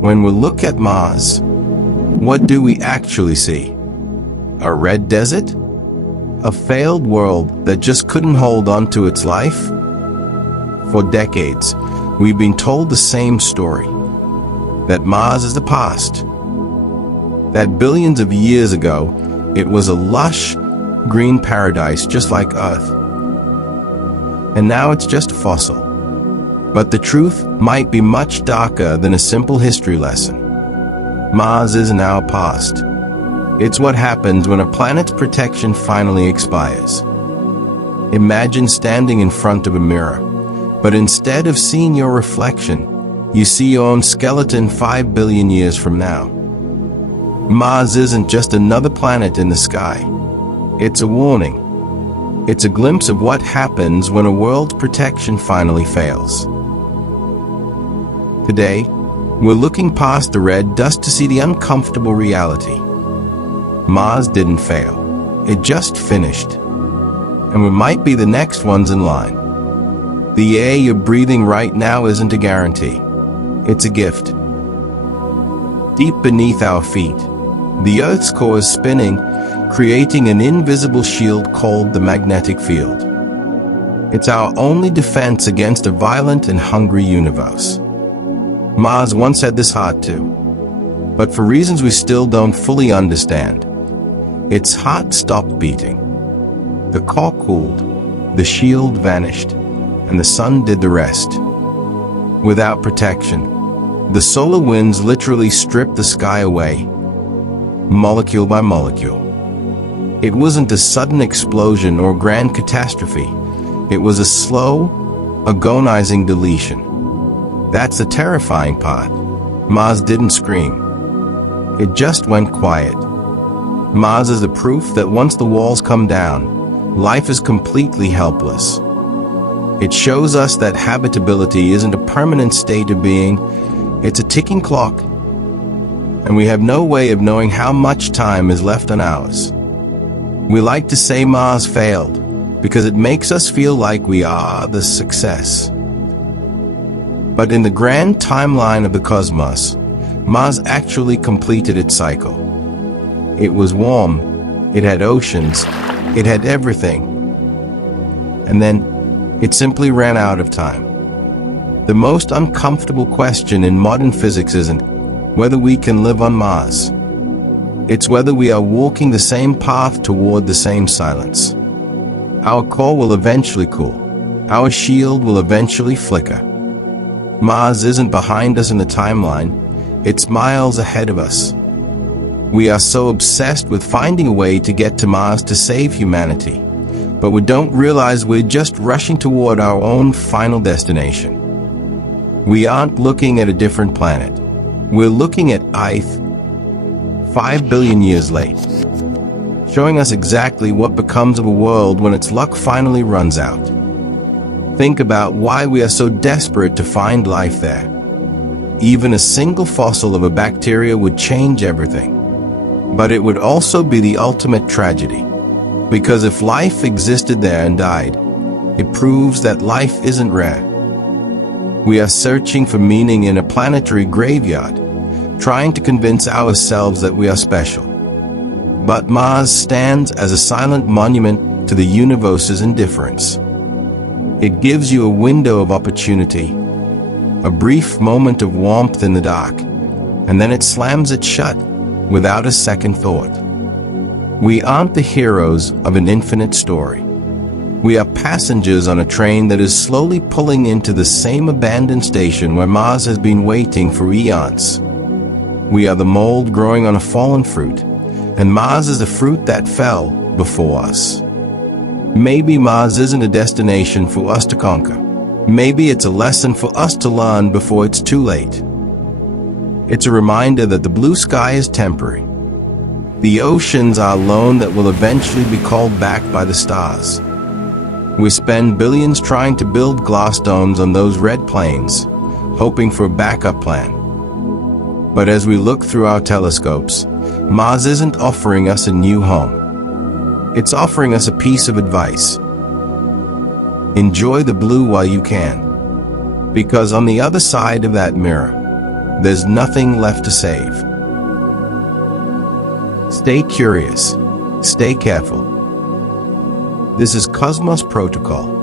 When we look at Mars, what do we actually see? A red desert? A failed world that just couldn't hold on to its life? For decades, we've been told the same story. That Mars is the past. That billions of years ago, it was a lush, green paradise just like Earth. And now it's just a fossil. But the truth might be much darker than a simple history lesson. Mars isn't our past. It's what happens when a planet's protection finally expires. Imagine standing in front of a mirror, but instead of seeing your reflection, you see your own skeleton 5 billion years from now. Mars isn't just another planet in the sky. It's a warning. It's a glimpse of what happens when a world's protection finally fails. Today, we're looking past the red dust to see the uncomfortable reality. Mars didn't fail. It just finished. And we might be the next ones in line. The air you're breathing right now isn't a guarantee. It's a gift. Deep beneath our feet, the Earth's core is spinning, creating an invisible shield called the magnetic field. It's our only defense against a violent and hungry universe. Mars once had this heart too, but for reasons we still don't fully understand, its heart stopped beating. The core cooled, the shield vanished, and the sun did the rest. Without protection, the solar winds literally stripped the sky away, molecule by molecule. It wasn't a sudden explosion or grand catastrophe. It was a slow, agonizing deletion. That's the terrifying part. Mars didn't scream. It just went quiet. Mars is the proof that once the walls come down, life is completely helpless. It shows us that habitability isn't a permanent state of being, it's a ticking clock. And we have no way of knowing how much time is left on ours. We like to say Mars failed because it makes us feel like we are the success. But in the grand timeline of the cosmos, Mars actually completed its cycle. It was warm, it had oceans, it had everything. And then it simply ran out of time. The most uncomfortable question in modern physics isn't whether we can live on Mars. It's whether we are walking the same path toward the same silence. Our core will eventually cool. Our shield will eventually flicker. Mars isn't behind us in the timeline. It's miles ahead of us. We are so obsessed with finding a way to get to Mars to save humanity, but we don't realize we're just rushing toward our own final destination. We aren't looking at a different planet. We're looking at Earth 5 billion years late, showing us exactly what becomes of a world when its luck finally runs out. Think about why we are so desperate to find life there. Even a single fossil of a bacteria would change everything. But it would also be the ultimate tragedy. Because if life existed there and died, it proves that life isn't rare. We are searching for meaning in a planetary graveyard, trying to convince ourselves that we are special. But Mars stands as a silent monument to the universe's indifference. It gives you a window of opportunity, a brief moment of warmth in the dark, and then it slams it shut without a second thought. We aren't the heroes of an infinite story. We are passengers on a train that is slowly pulling into the same abandoned station where Mars has been waiting for eons. We are the mold growing on a fallen fruit, and Mars is the fruit that fell before us. Maybe Mars isn't a destination for us to conquer. Maybe it's a lesson for us to learn before it's too late. It's a reminder that the blue sky is temporary. The oceans are alone that will eventually be called back by the stars. We spend billions trying to build glass domes on those red plains, hoping for a backup plan. But as we look through our telescopes, Mars isn't offering us a new home. It's offering us a piece of advice. Enjoy the blue while you can, because on the other side of that mirror, There's nothing left to save. Stay curious. Stay careful. This is Cosmos Protocol.